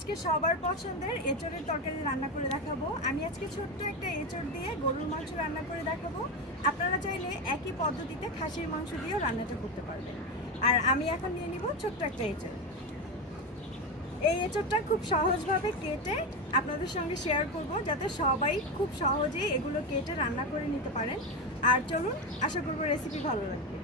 আজকে সবার পছন্দের এঁচড়ের তরকারি রান্না করে দেখাবো। আমি আজকে ছোট্ট একটা এঁচড় দিয়ে গরুর মাংস রান্না করে দেখাবো। আপনারা চাইলে একই পদ্ধতিতে খাসির মাংস দিয়েও রান্নাটা করতে পারবেন। আর আমি এখন নিয়ে নিব ছোট্ট একটা এঁচড়। এই এঁচড়টা খুব সহজভাবে কেটে আপনাদের সঙ্গে শেয়ার করব, যাতে সবাই খুব সহজেই এগুলো কেটে রান্না করে নিতে পারেন। আর চলুন, আশা করব রেসিপি ভালো লাগবে।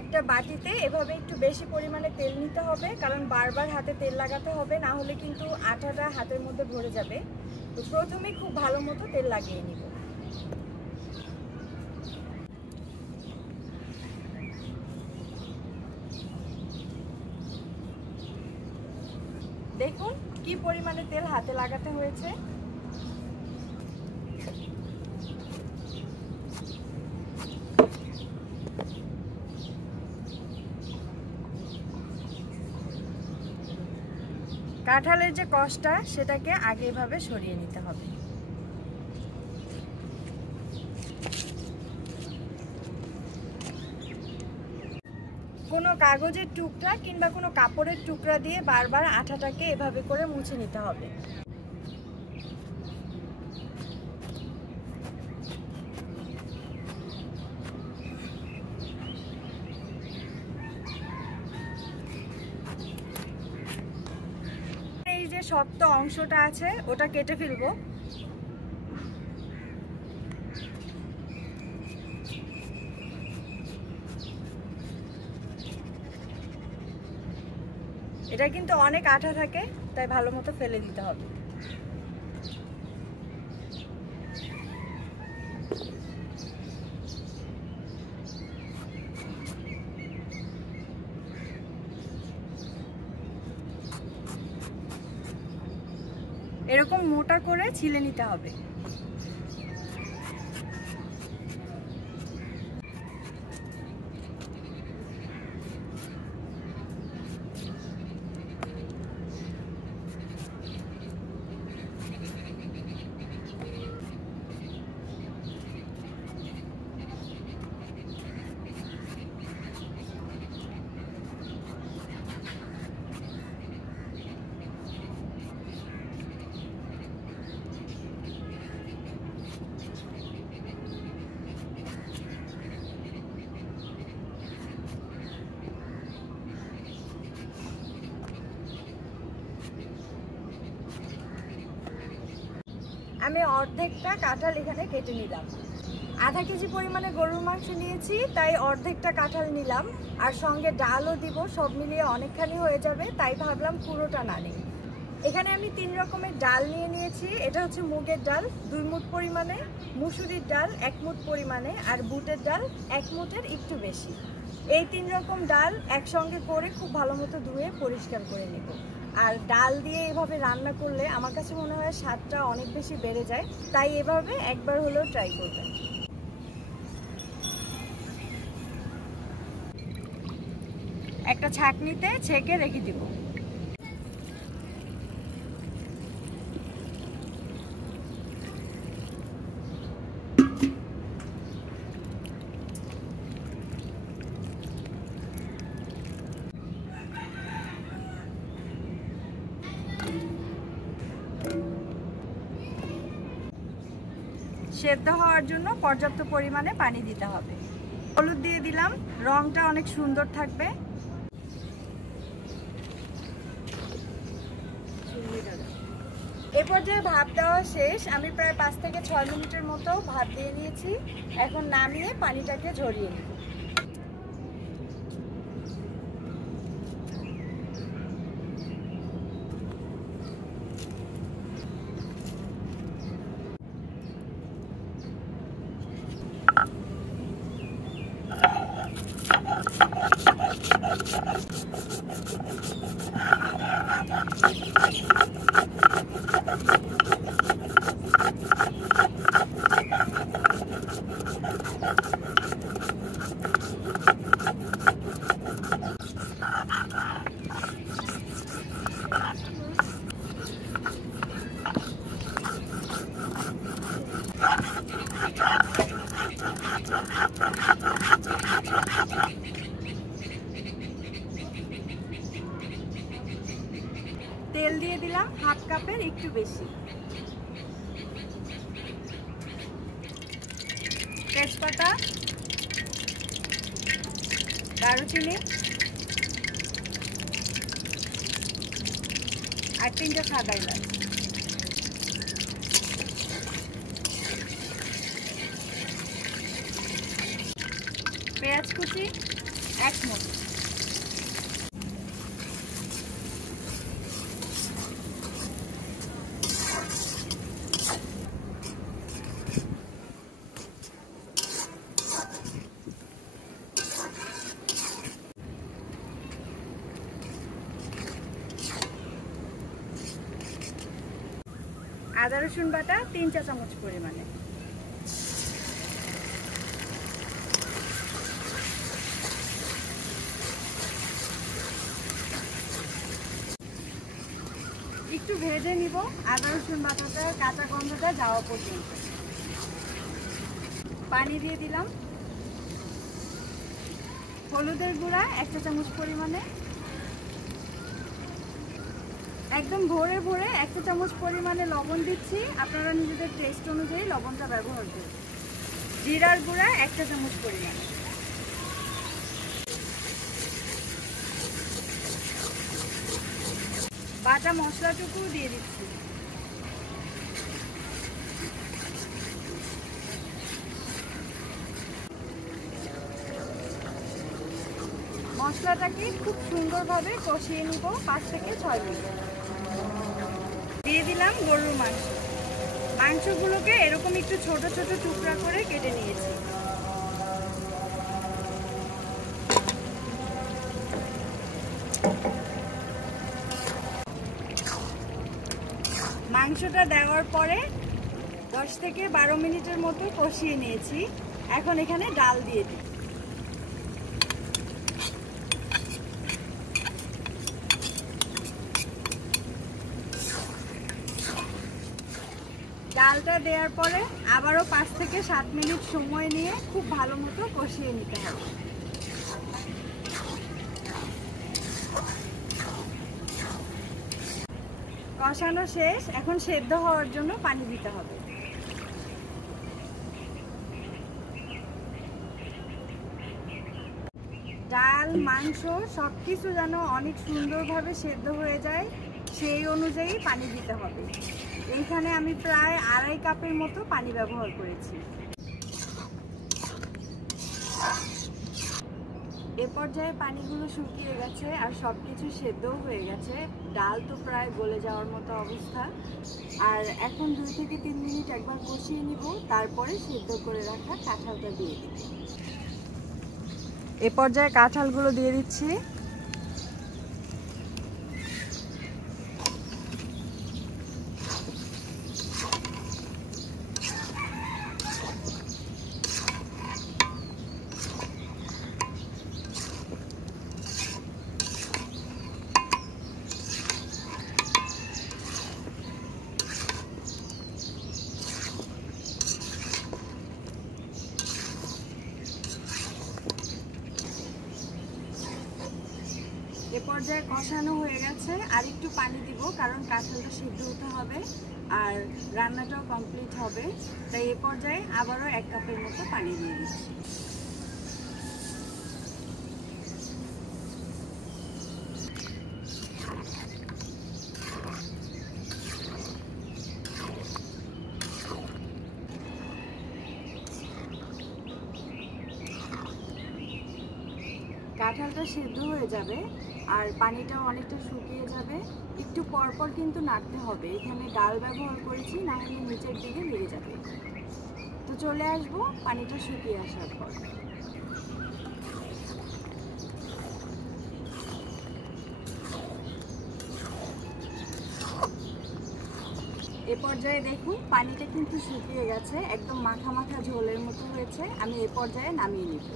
একটা বাটিতে এভাবে একটু বেশি পরিমাণে তেল নিতে হবে, কারণ বারবার হাতে তেল লাগাতে হবে, না হলে কিন্তু আটাটা হাতের মধ্যে ভরে যাবে। তো প্রথমেই খুব ভালো মতো তেল লাগিয়ে নিব। দেখুন কি পরিমাণে তেল হাতে লাগাতে হয়েছে। কাঁঠালের যে কষটা সেটাকে আগে এভাবে সরিয়ে নিতে হবে। কোনো কাগজের টুকরা কিংবা কোনো কাপড়ের টুকরা দিয়ে বারবার আঠাটাকে এভাবে করে মুছে নিতে হবে। এই যে শক্ত অংশটা আছে ওটা কেটে ফেলবো। এটা কিন্তু অনেক আঠা থাকে, তাই ভালো মতো ফেলে দিতে হবে। এরকম মোটা করে ছিলে নিতে হবে। আমি অর্ধেকটা কাঁঠাল এখানে কেটে নিলাম। আধা কেজি পরিমাণে গরুর মাংস নিয়েছি, তাই অর্ধেকটা কাঁঠাল নিলাম। আর সঙ্গে ডালও দিব, সব মিলিয়ে অনেকখানি হয়ে যাবে, তাই ভাবলাম পুরোটা না নিই। এখানে আমি 3 রকমের ডাল নিয়ে নিয়েছি। এটা হচ্ছে মুগের ডাল 2 মুঠ পরিমাণে, মুসুরির ডাল 1 মুঠ পরিমাণে, আর বুটের ডাল 1 মুঠের একটু বেশি। এই 3 রকম ডাল একসঙ্গে করে খুব ভালো মতো ধুয়ে পরিষ্কার করে নেব। আর ডাল দিয়ে এভাবে রান্না করলে আমার কাছে মনে হয় স্বাদটা অনেক বেশি বেড়ে যায়, তাই এভাবে একবার হলেও ট্রাই করবেন। একটা ছাঁকনিতে ছেঁকে রেখে দিব। সেদ্ধ হওয়ার জন্য পর্যাপ্ত পরিমাণে পানি দিতে হবে। হলুদ দিয়ে দিলাম, রংটা অনেক সুন্দর থাকবে। এ পর্যায়ে ভাত দেওয়া শেষ। আমি প্রায় 5 থেকে 6 মিনিটের মতো ভাত দিয়ে নিয়েছি। এখন নামিয়ে পানিটাকে ঝরিয়ে নিব। তেল দিয়ে দিলাম হাফ কাপের একটু বেশি, তেজপাতা, দারুচিনি আর 3টে সাদা এলাচ। পেঁয়াজ কুচি 1 মুঠো। আদা রসুন বাটা 3 চা চামচ পরিমাণে। একটু ভেজে নিব আদা রসুন বাটাটার কাঁচা গন্ধটা যাওয়া পর্যন্ত। পানি দিয়ে দিলাম, হলুদের গুঁড়া 1 চা চামচ পরিমাণে, একদম ভরে ভরে 1 চা চামচ পরিমাণে লবণ দিচ্ছি, আপনারা নিজেদের টেস্ট অনুযায়ী লবণটা ব্যবহার করুন। জিরার গুঁড়া 1 চা চামচ পরিমাণে। বাটা মশলাটুকু দিয়ে দিচ্ছি। মশলাটাকে খুব সুন্দরভাবে কষিয়ে নিব 5 থেকে 6 মিনিট। দিয়ে দিলাম গরুর মাংস। মাংসগুলোকে এরকম একটু ছোট ছোট টুকরা করে কেটে নিয়েছি। মাংসটা দেওয়ার পরে 10 থেকে 12 মিনিটের মতো কষিয়ে নিয়েছি। এখন এখানে ডাল দিয়ে দিই। ডালটা দেওয়ার পরে আবারও 5 থেকে 7 মিনিট সময় নিয়ে খুব ভালো মতো কষিয়ে নিতে হবে। কষানো শেষ, এখন সেদ্ধ হওয়ার জন্য পানি দিতে হবে। ডাল মাংস সবকিছু যেন অনেক সুন্দরভাবে সেদ্ধ হয়ে যায় সেই অনুযায়ী পানি দিতে হবে। এইখানে আমি প্রায় 2.5 কাপের মতো পানি ব্যবহার করেছি। এ পর্যায়ে পানিগুলো শুকিয়ে গেছে আর সবকিছু সেদ্ধও হয়ে গেছে। ডাল তো প্রায় গলে যাওয়ার মতো অবস্থা। আর এখন 2 থেকে 3 মিনিট একবার কষিয়ে নিব, তারপরে সেদ্ধ করে রাখা কাঁঠালটা দিয়ে দিব। এ পর্যায়ে কাঁঠালগুলো দিয়ে দিচ্ছি। এ পর্যায়ে কষানো হয়ে গেছে, আর একটু পানি দিব কারণ কাঁঠালটা সিদ্ধ হতে হবে আর রান্নাটাও কমপ্লিট হবে। তাই এ পর্যায়ে আবারও 1 কাপের মতো পানি দিয়ে দিচ্ছি। কাঁঠালটা সিদ্ধ হয়ে যাবে আর পানিটাও অনেকটা শুকিয়ে যাবে। একটু পরপর কিন্তু নাড়তে হবে, এখানে ডাল ব্যবহার করেছি, না হলে নিচের দিকে লেগে যাবে। তো চলে আসবো পানিটা শুকিয়ে আসার পর। এ পর্যায়ে দেখুন পানিটা কিন্তু শুকিয়ে গেছে, একদম মাখা মাখা ঝোলের মতো হয়েছে। আমি এ পর্যায়ে নামিয়ে নিব।